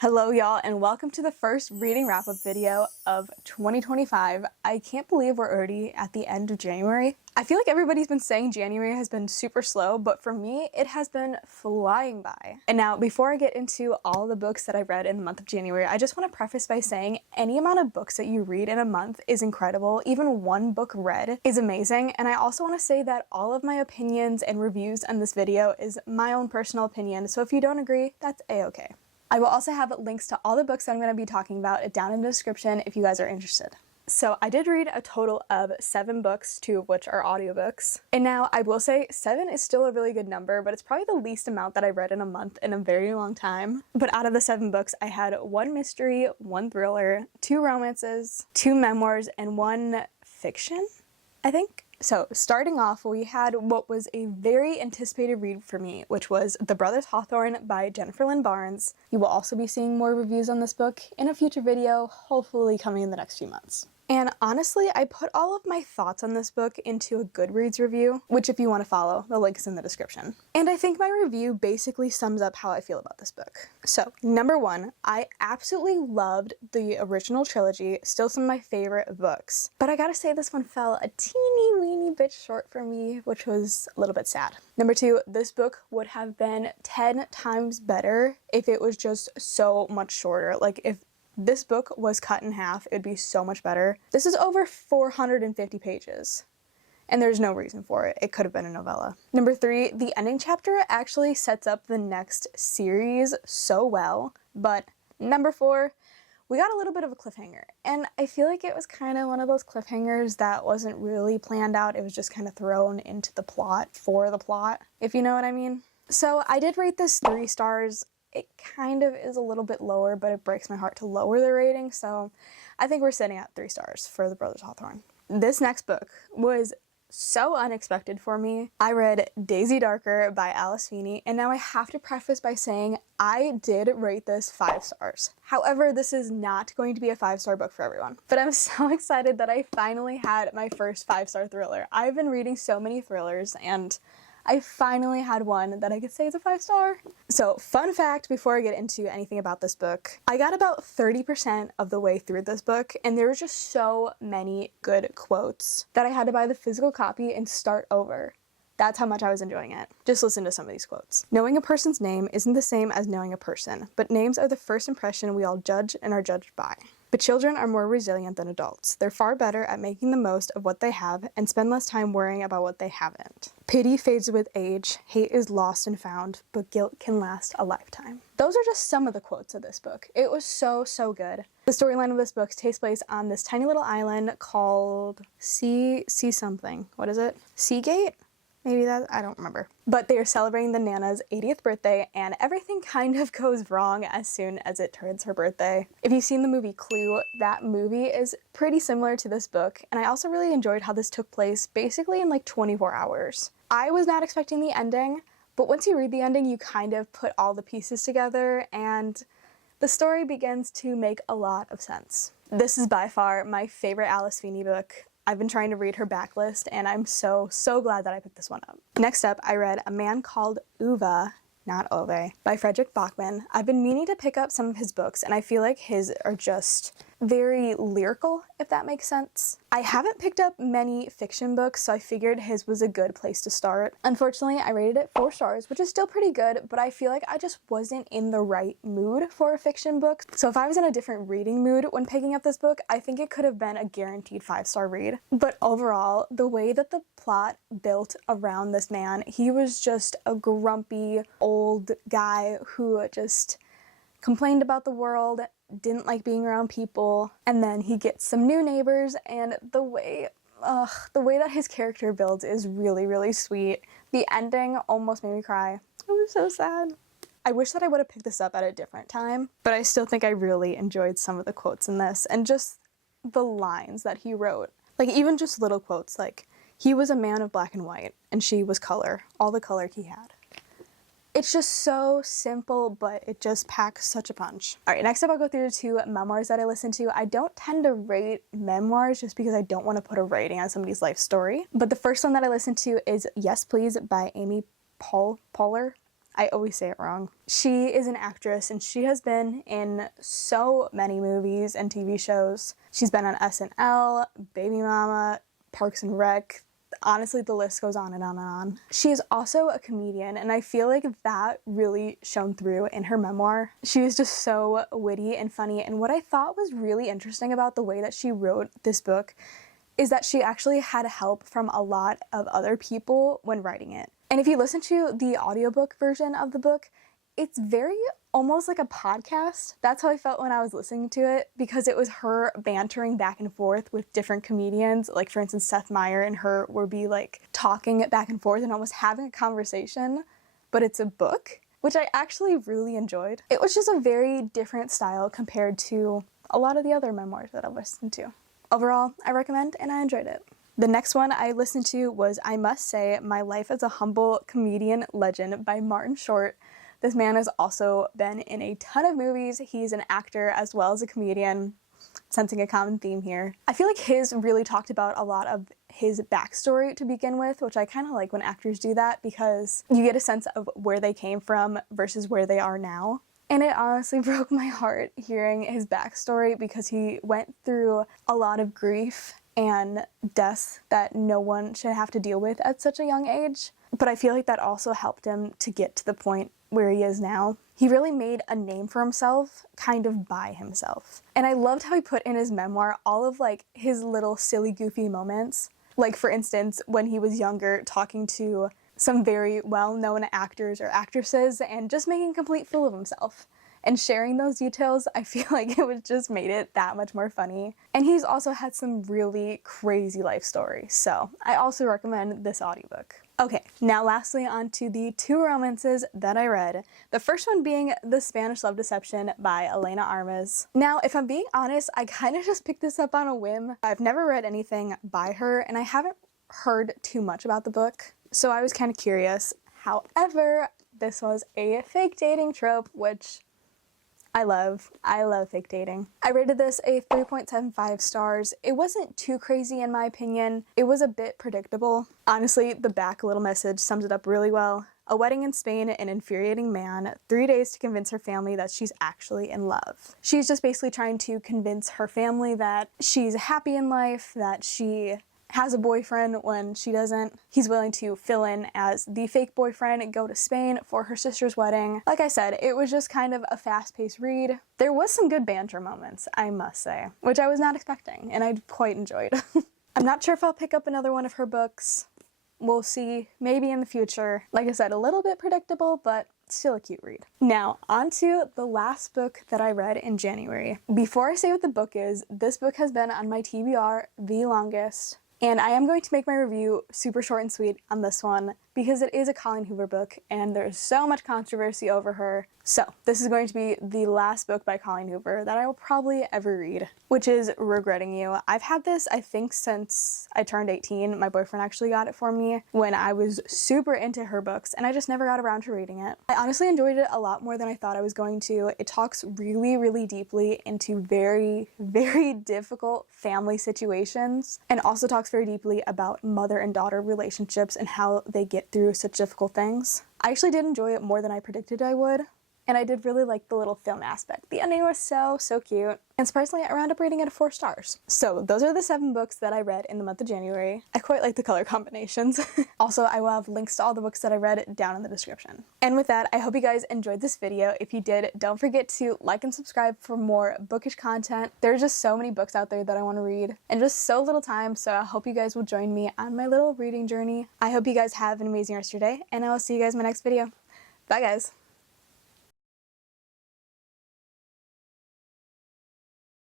Hello y'all, and welcome to the first reading wrap-up video of 2025. I can't believe we're already at the end of January. I feel like everybody's been saying January has been super slow, but for me, it has been flying by. And now, before I get into all the books that I read in the month of January, I just want to preface by saying any amount of books that you read in a month is incredible. Even one book read is amazing. And I also want to say that all of my opinions and reviews on this video is my own personal opinion, so if you don't agree, that's a-okay. I will also have links to all the books that I'm going to be talking about down in the description if you guys are interested. So I did read a total of 7 books, 2 of which are audiobooks. And now I will say 7 is still a really good number, but it's probably the least amount that I read in a month in a very long time. But out of the 7 books, I had 1 mystery, 1 thriller, 2 romances, 2 memoirs, and 1 fiction, I think. So starting off, we had what was a very anticipated read for me, which was The Brothers Hawthorne by Jennifer Lynn Barnes. You will also be seeing more reviews on this book in a future video, hopefully coming in the next few months. And honestly, I put all of my thoughts on this book into a Goodreads review, which if you want to follow, the link is in the description. And I think my review basically sums up how I feel about this book. So, number 1, I absolutely loved the original trilogy, still some of my favorite books. But I gotta say this one fell a teeny weeny bit short for me, which was a little bit sad. Number 2, this book would have been 10 times better if it was just so much shorter. Like, if this book was cut in half, it would be so much better. This is over 450 pages, and there's no reason for it. It could have been a novella. Number 3, the ending chapter actually sets up the next series so well, but number 4, we got a little bit of a cliffhanger, and I feel like it was kind of one of those cliffhangers that wasn't really planned out. It was just kind of thrown into the plot for the plot, if you know what I mean. So I did rate this 3 stars. It kind of is a little bit lower, but it breaks my heart to lower the rating, so I think we're sitting at 3 stars for The Brothers Hawthorne. This next book was so unexpected for me. I read Daisy Darker by Alice Feeney, and now I have to preface by saying I did rate this 5 stars. However, this is not going to be a 5-star book for everyone. But I'm so excited that I finally had my first 5-star thriller. I've been reading so many thrillers, and I finally had one that I could say is a 5-star. So, fun fact before I get into anything about this book, I got about 30% of the way through this book, and there were just so many good quotes that I had to buy the physical copy and start over. That's how much I was enjoying it. Just listen to some of these quotes. Knowing a person's name isn't the same as knowing a person, but names are the first impression we all judge and are judged by. But children are more resilient than adults. They're far better at making the most of what they have and spend less time worrying about what they haven't. Pity fades with age, hate is lost and found, but guilt can last a lifetime. Those are just some of the quotes of this book. It was so good. The storyline of this book takes place on this tiny little island called something. What is it? Seagate? Maybe that, I don't remember. But they are celebrating the Nana's 80th birthday, and everything kind of goes wrong as soon as it turns her birthday. If you've seen the movie Clue, that movie is pretty similar to this book, and I also really enjoyed how this took place basically in like 24 hours. I was not expecting the ending, but once you read the ending, you kind of put all the pieces together, and the story begins to make a lot of sense. This is by far my favorite Alice Feeney book. I've been trying to read her backlist, and I'm so glad that I picked this one up. Next up, I read A Man Called Ove, not Ove, by Fredrik Backman. I've been meaning to pick up some of his books, and I feel like his are just very lyrical, if that makes sense. I haven't picked up many fiction books, so I figured his was a good place to start. Unfortunately, I rated it 4 stars, which is still pretty good, but I feel like I just wasn't in the right mood for a fiction book. So if I was in a different reading mood when picking up this book, I think it could have been a guaranteed 5-star read. But overall, the way that the plot built around this man, he was just a grumpy old guy who just complained about the world, didn't like being around people, and then he gets some new neighbors, and the way that his character builds is really sweet. The ending almost made me cry. It was so sad. I wish that I would have picked this up at a different time, but I still think I really enjoyed some of the quotes in this, and just the lines that he wrote. Like, even just little quotes like, he was a man of black and white, and she was color, all the color he had. It's just so simple, but it just packs such a punch. Alright, next up I'll go through the 2 memoirs that I listened to. I don't tend to rate memoirs just because I don't want to put a rating on somebody's life story. But the first one that I listened to is Yes Please by Amy Poehler. I always say it wrong. She is an actress and she has been in so many movies and TV shows. She's been on SNL, Baby Mama, Parks and Rec. Honestly, the list goes on and on and on. She is also a comedian, and I feel like that really shone through in her memoir. She was just so witty and funny, and what I thought was really interesting about the way that she wrote this book is that she actually had help from a lot of other people when writing it. And if you listen to the audiobook version of the book, it's very almost like a podcast. That's how I felt when I was listening to it, because it was her bantering back and forth with different comedians. Like, for instance, Seth Meyers and her would be like talking back and forth and almost having a conversation, but it's a book, which I actually really enjoyed. It was just a very different style compared to a lot of the other memoirs that I've listened to. Overall, I recommend and I enjoyed it. The next one I listened to was I Must Say, My Life as a Humble Comedian Legend by Martin Short. This man has also been in a ton of movies. He's an actor as well as a comedian, sensing a common theme here. I feel like his really talked about a lot of his backstory to begin with, which I kind of like when actors do that because you get a sense of where they came from versus where they are now. And it honestly broke my heart hearing his backstory because he went through a lot of grief and death that no one should have to deal with at such a young age. But I feel like that also helped him to get to the point where he is now. He really made a name for himself kind of by himself. And I loved how he put in his memoir all of like his little silly goofy moments. Like, for instance, when he was younger talking to some very well-known actors or actresses and just making a complete fool of himself. And sharing those details, I feel like it was just made it that much more funny. And he's also had some really crazy life stories, so I also recommend this audiobook. Okay, now lastly on to the two romances that I read. The first one being The Spanish Love Deception by Elena Armas. Now, if I'm being honest, I kind of just picked this up on a whim. I've never read anything by her, and I haven't heard too much about the book, so I was kind of curious. However, this was a fake dating trope, which I love. I love fake dating. I rated this a 3.75 stars. It wasn't too crazy in my opinion. It was a bit predictable. Honestly, the back little message sums it up really well. A wedding in Spain, an infuriating man, 3 days to convince her family that she's actually in love. She's just basically trying to convince her family that she's happy in life, that she has a boyfriend when she doesn't. He's willing to fill in as the fake boyfriend and go to Spain for her sister's wedding. Like I said, it was just kind of a fast-paced read. There was some good banter moments, I must say, which I was not expecting, and I quite enjoyed. I'm not sure if I'll pick up another one of her books. We'll see, maybe in the future. Like I said, a little bit predictable, but still a cute read. Now, on to the last book that I read in January. Before I say what the book is, this book has been on my TBR the longest. And I am going to make my review super short and sweet on this one because it is a Colleen Hoover book and there's so much controversy over her. So this is going to be the last book by Colleen Hoover that I will probably ever read, which is Regretting You. I've had this, I think, since I turned 18. My boyfriend actually got it for me when I was super into her books and I just never got around to reading it. I honestly enjoyed it a lot more than I thought I was going to. It talks really, really deeply into very, very difficult family situations and also talks very deeply about mother and daughter relationships and how they get through such difficult things. I actually did enjoy it more than I predicted I would. And I did really like the little film aspect. The ending was so cute. And surprisingly, I wound up rating it a 4 stars. So those are the 7 books that I read in the month of January. I quite like the color combinations. Also, I will have links to all the books that I read down in the description. And with that, I hope you guys enjoyed this video. If you did, don't forget to like and subscribe for more bookish content. There's just so many books out there that I want to read and just so little time. So I hope you guys will join me on my little reading journey. I hope you guys have an amazing rest of your day and I will see you guys in my next video. Bye guys.